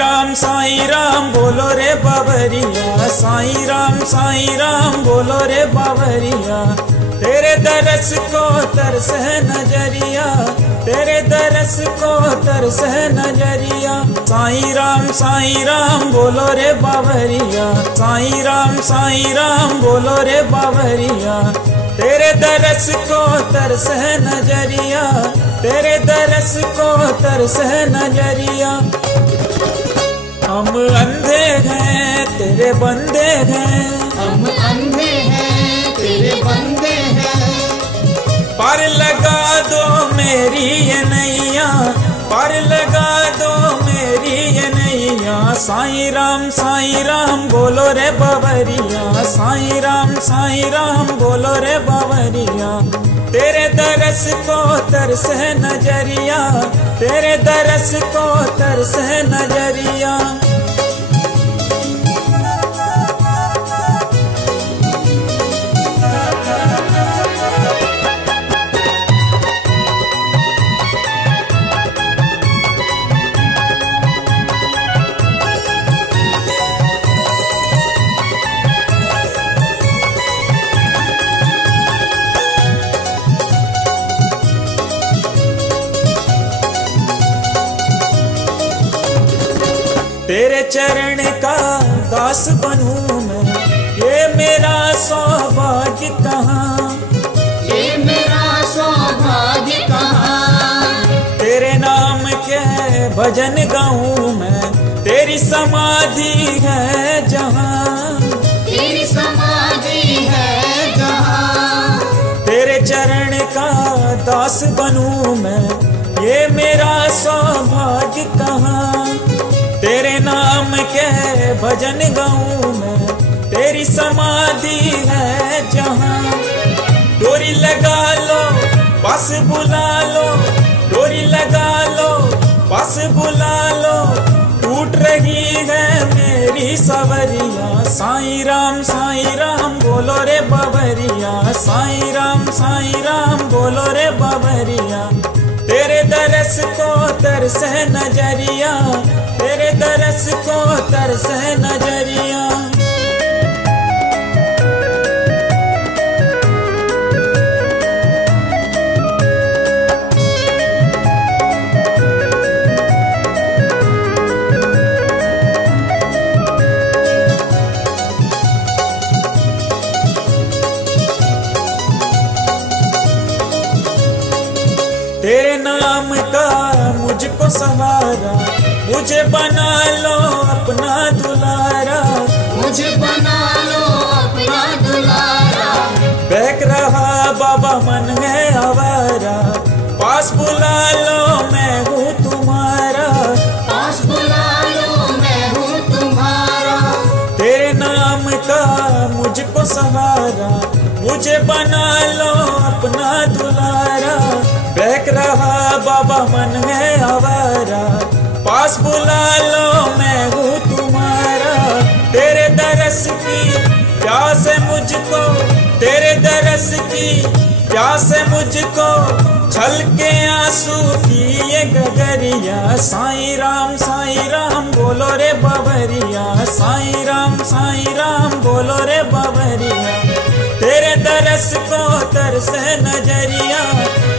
साईं राम बोलो रे बावरिया, साईं राम बोलो रे बावरिया। तेरे दरस को तरस है नजरिया, तेरे दरस को तरस है नजरिया। साईं राम बोलो रे बावरिया, साईं राम बोलो रे बावरिया। तेरे दरस को तरस है नजरिया, तेरे दरस को तरस है नजरिया। हम अंधे हैं तेरे बंदे हैं, हम अंधे हैं तेरे बंदे हैं। पार लगा दो मेरी ये नैया, पार लगा दो मेरी ये नैया। साईं राम बोलो रे बावरिया, साईं राम बोलो रे बावरिया। तेरे दरस को तरस है नजरिया, तेरे दरस को तरस है नजरिया। तेरे चरण का दास बनूं मैं, ये मेरा सौभाग्य कहाँ, ये मेरा सौभाग्य कहाँ। तेरे नाम के भजन गाऊं मैं, तेरी समाधि है जहाँ, तेरी समाधि है जहाँ। तेरे चरण का दास बनूं मैं, ये मेरा सौभाग्य कहाँ। तेरे नाम के भजन गाऊं मैं, तेरी समाधि है जहाँ। डोरी लगा लो पास बुला लो, डोरी लगा लो पास बुला लो। टूट रही है मेरी सवरिया। साईं राम बोलो रे बावरिया, साईं राम बोलो रे बावरिया। तेरे दरस को तरस है नजरिया, तेरे दरस को तरस है नजरिया। तेरे नाम का मुझको सहारा, मुझे बना लो अपना दुलारा, मुझे बना लो अपना दुलारा। बहक रहा बाबा मन है आवारा, पास बुला लो मैं हूँ तुम्हारा, पास बुला लो मैं हूँ तुम्हारा। तेरे नाम का मुझको सहारा, मुझे बना लो अपना दुलारा। बहक रहा बाबा मन है आवारा, पास बुला लो मैं हूँ तुम्हारा। तेरे दरस की प्यास है मुझको, तेरे दरस की प्यास है मुझको। छलके आंसू की ये गगरिया। साईं राम बोलो रे बावरिया, साईं राम बोलो रे बावरिया। तेरे दरस को तरस है नजरिया,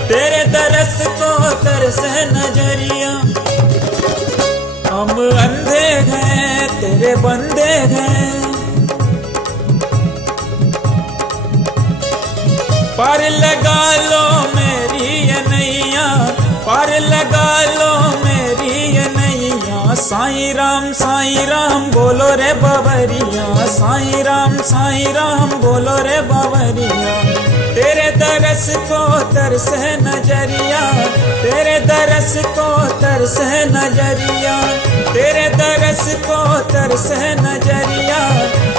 तेरे दरस को तरस है नजरिया। हम अंधे हैं तेरे बंदे हैं, पार लगा लो मेरी ये नैया, पार लगा लो मेरी ये नैया। साईं राम बोलो रे बावरिया, साईं राम बोलो रे बावरिया। तेरे दरस को तरस है नजरिया, तेरे दरस को तरस है नजरिया। तेरे दरस को तरस है नजरिया,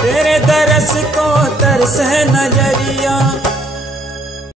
तेरे दरस को तरस है नजरिया।